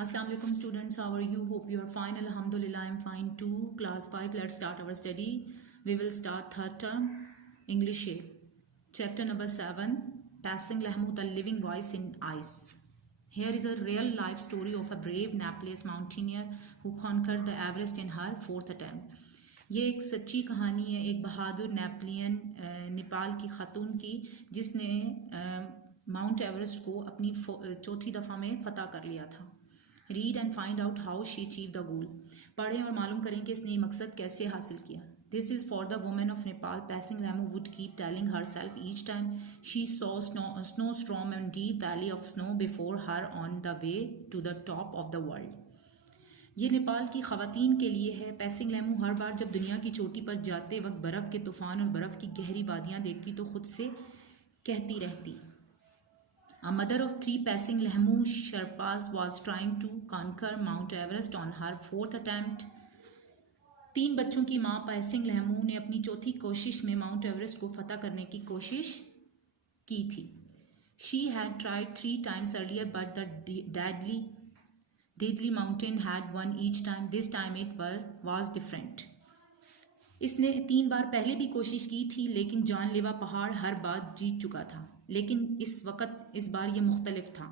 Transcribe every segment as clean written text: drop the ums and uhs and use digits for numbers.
Assalamu alaikum students, how are you? Hope you are fine. Alhamdulillah, I'm fine too. Class 5, let's start our study. We will start third term English. Chapter number 7, Passing Lahmut, a living voice in ice. Here is a real life story of a brave Nepalese mountaineer who conquered the Everest in her fourth attempt. ये एक सच्ची कहानी है एक बहादुर नेपाल की खातून की जिसने mount Everest को अपनी चौथी दफ़ा में फ़तह कर लिया था. Read and find out how she achieve the goal. पढ़ें और मालूम करें कि इसने ये मकसद कैसे हासिल किया. This is for the women of Nepal. Pasang Lhamu would keep telling her self each time she saw snow storm and deep valley of snow before her on the way to the top of the world. ये नेपाल की ख़वातीन के लिए है. Passing लैमू हर बार जब दुनिया की चोटी पर जाते वक्त बर्फ़ के तूफ़ान और बर्फ़ की गहरी वादियाँ देखती तो खुद से कहती रहती. A mother of 3 Passing Lehmu Sherpas was trying to conquer Mount Everest on her 4th attempt. 3 बच्चों की माँ पैसिंग लहमू ने अपनी चौथी कोशिश में माउंट एवरेस्ट को फतह करने की कोशिश की थी. She had tried 3 times earlier but the deadly mountain had won each time. This time it was different. इसने 3 बार पहले भी कोशिश की थी लेकिन जानलेवा पहाड़ हर बार जीत चुका था. लेकिन इस बार ये मुख्तलिफ था.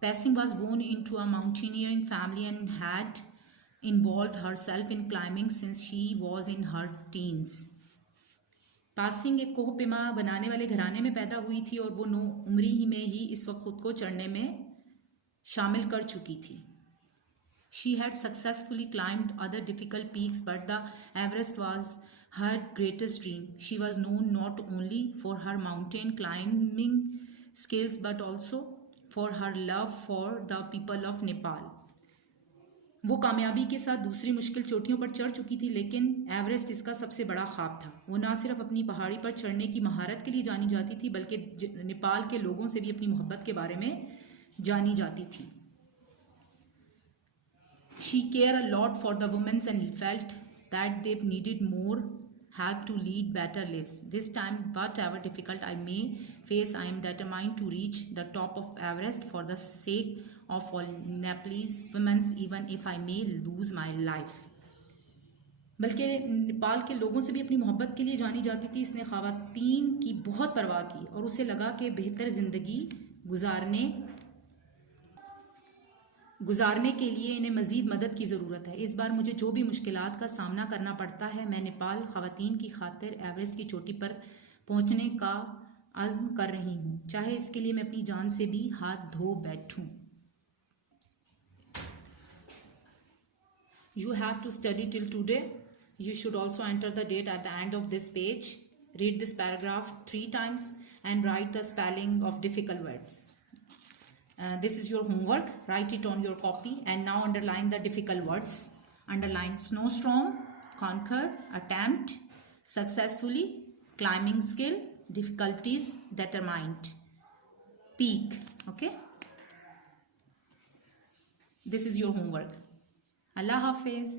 Pasang was born into a mountaineering family and had involve herself in climbing since she was in her teens. Pasang एक कोह पिमा बनाने वाले घराने में पैदा हुई थी और वो 9 उम्री ही में ही इस वक्त खुद को चढ़ने में शामिल कर चुकी थी. She had successfully climbed other difficult peaks, but the Everest was her greatest dream. She was known not only for her mountain climbing skills, but also for her love for the people of Nepal. वो कामयाबी के साथ दूसरी मुश्किल चोटियों पर चढ़ चुकी थी लेकिन एवरेस्ट इसका सबसे बड़ा ख्वाब था. वो ना सिर्फ अपनी पहाड़ी पर चढ़ने की महारत के लिए जानी जाती थी बल्कि नेपाल के लोगों से भी अपनी मोहब्बत के बारे में जानी जाती थी. She cared a lot for the women and felt that they needed more help to lead better lives. This time, whatever difficult I may face, I am determined to reach the top of Everest for the sake of all Nepalese women, even if I may lose my life. बल्कि नेपाल के लोगों से भी अपनी मोहब्बत के लिए जानी जाती थी. इसने ख़वातीन की बहुत परवाह की और उसे लगा कि बेहतर ज़िंदगी गुजारने के लिए इन्हें मज़ीद मदद की ज़रूरत है. इस बार मुझे जो भी मुश्किलात का सामना करना पड़ता है मैं नेपाल ख़वातीन की खातिर एवरेस्ट की चोटी पर पहुंचने का अज़्म कर रही हूँ, चाहे इसके लिए मैं अपनी जान से भी हाथ धो बैठूँ. You have to study till today. You should also enter the date at the end of this page. Read this paragraph 3 times and write the spelling of difficult words. This is your homework. Write it on your copy and now underline the difficult words. Underline snowstorm, conquer, attempt, successfully, climbing skill, difficulties, determined, peak. Okay? This is your homework. Allah Hafiz.